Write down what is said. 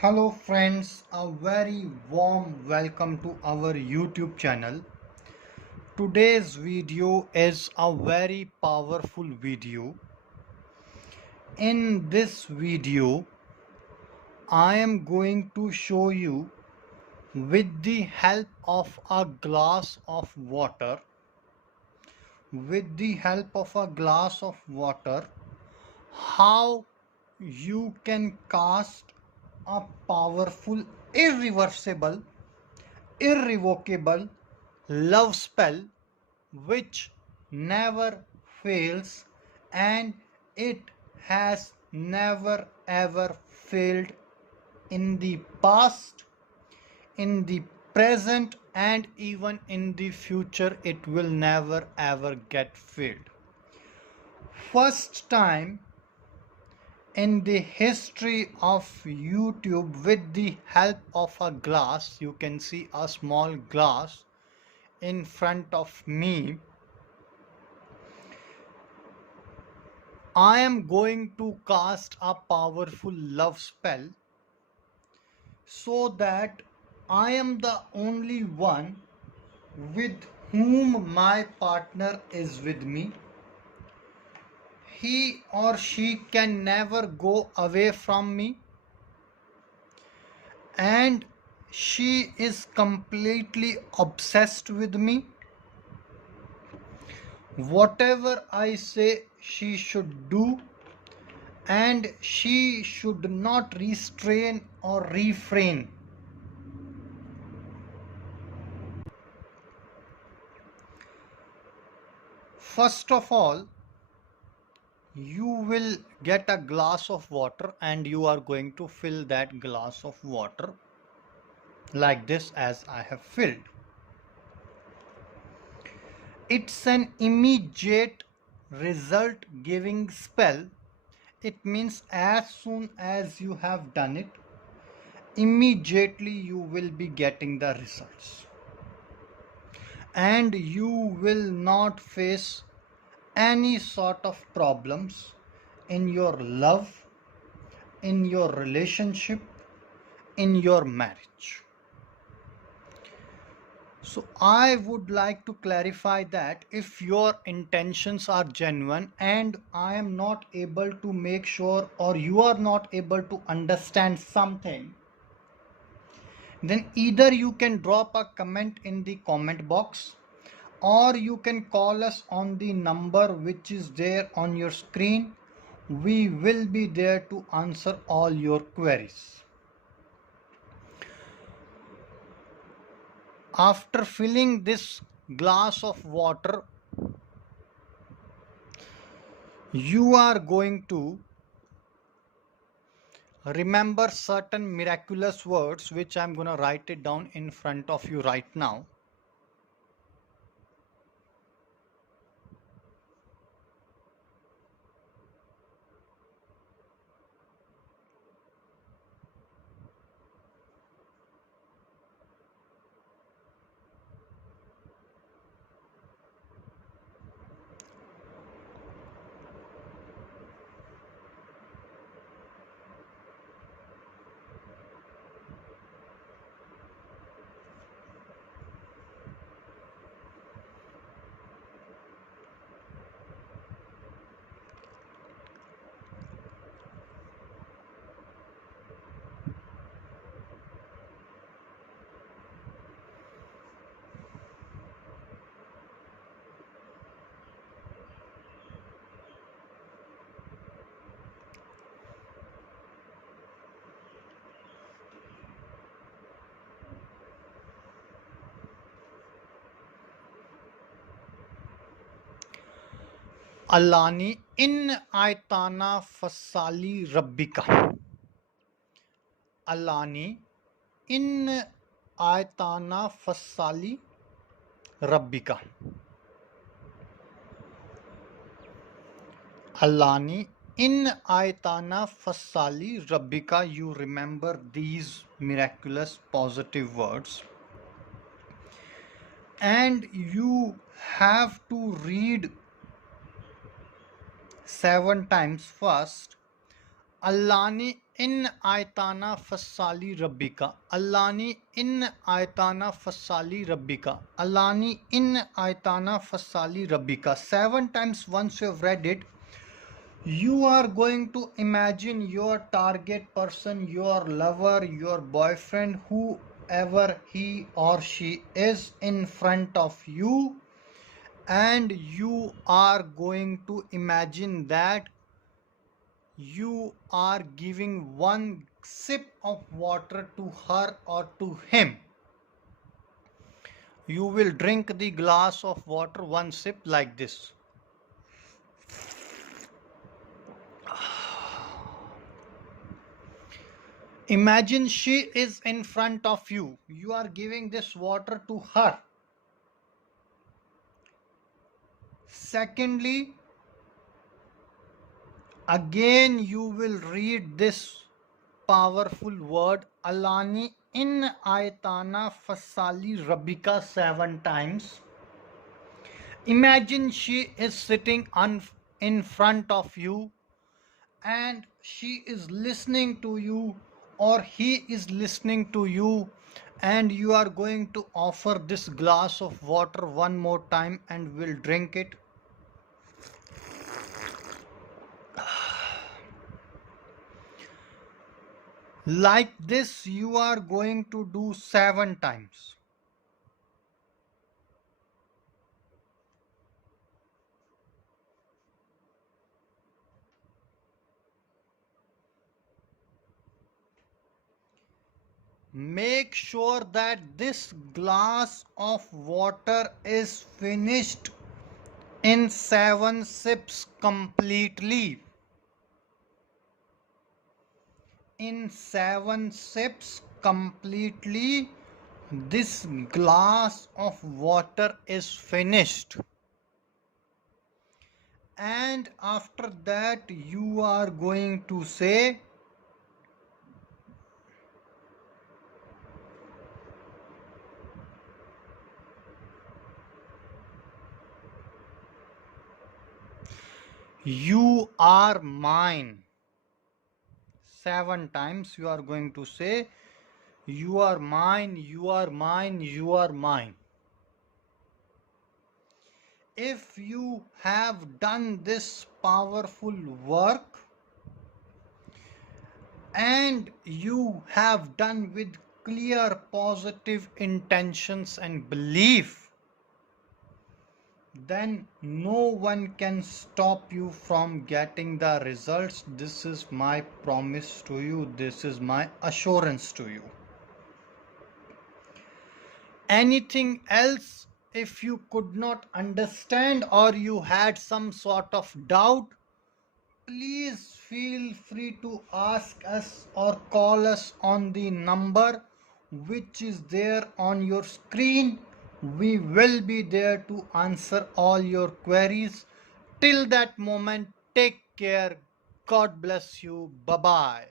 Hello friends, a very warm welcome to our YouTube channel. Today's video is a very powerful video. In this video, I am going to show you with the help of a glass of water, how you can cast a powerful, irrevocable love spell which never fails, and it has never ever failed in the past, in the present, and even in the future. It will never ever get failed. First time in the history of YouTube, with the help of a glass, you can see a small glass in front of me, I am going to cast a powerful love spell so that I am the only one with whom my partner is with me. He or she can never go away from me, and she is completely obsessed with me. Whatever I say, she should do, and she should not restrain or refrain. First of all, you will get a glass of water and you are going to fill that glass of water like this, as I have filled. It's an immediate result giving spell. It means as soon as you have done it, immediately you will be getting the results, and you will not face any sort of problems in your love, in your relationship, in your marriage. So I would like to clarify that if your intentions are genuine and I am not able to make sure, or you are not able to understand something, then either you can drop a comment in the comment box, or you can call us on the number which is there on your screen. We will be there to answer all your queries. After filling this glass of water, you are going to remember certain miraculous words which I'm going to write it down in front of you right now. Alani in Aitana Fasali Rabbika. Alani in Aitana Fasali Rabbika. Alani in Aitana Fasali Rabbika. You remember these miraculous positive words, and you have to read 7 times first. Alani in aytana fasali rabbika. Allani in aytana fasali rabbika. Allani in aytana fasali rabbika. 7 times once you have read it, you are going to imagine your target person, your lover, your boyfriend, whoever he or she is in front of you, and you are going to imagine that you are giving one sip of water to her or to him. You will drink the glass of water one sip like this. Imagine she is in front of you. You are giving this water to her. Secondly, again you will read this powerful word Alani in Ayatana Fasali Rabbika 7 times. Imagine she is sitting in front of you and she is listening to you, or he is listening to you, and you are going to offer this glass of water one more time and will drink it. Like this you are going to do 7 times. Make sure that this glass of water is finished in 7 sips completely. In 7 sips completely, this glass of water is finished. And after that you are going to say, you are mine. 7 times you are going to say, you are mine, you are mine, you are mine. If you have done this powerful work and you have done with clear positive intentions and belief, then no one can stop you from getting the results. This is my promise to you. This is my assurance to you. Anything else, if you could not understand or you had some sort of doubt, please feel free to ask us or call us on the number which is there on your screen. We will be there to answer all your queries. Till that moment, take care. God bless you. Bye bye.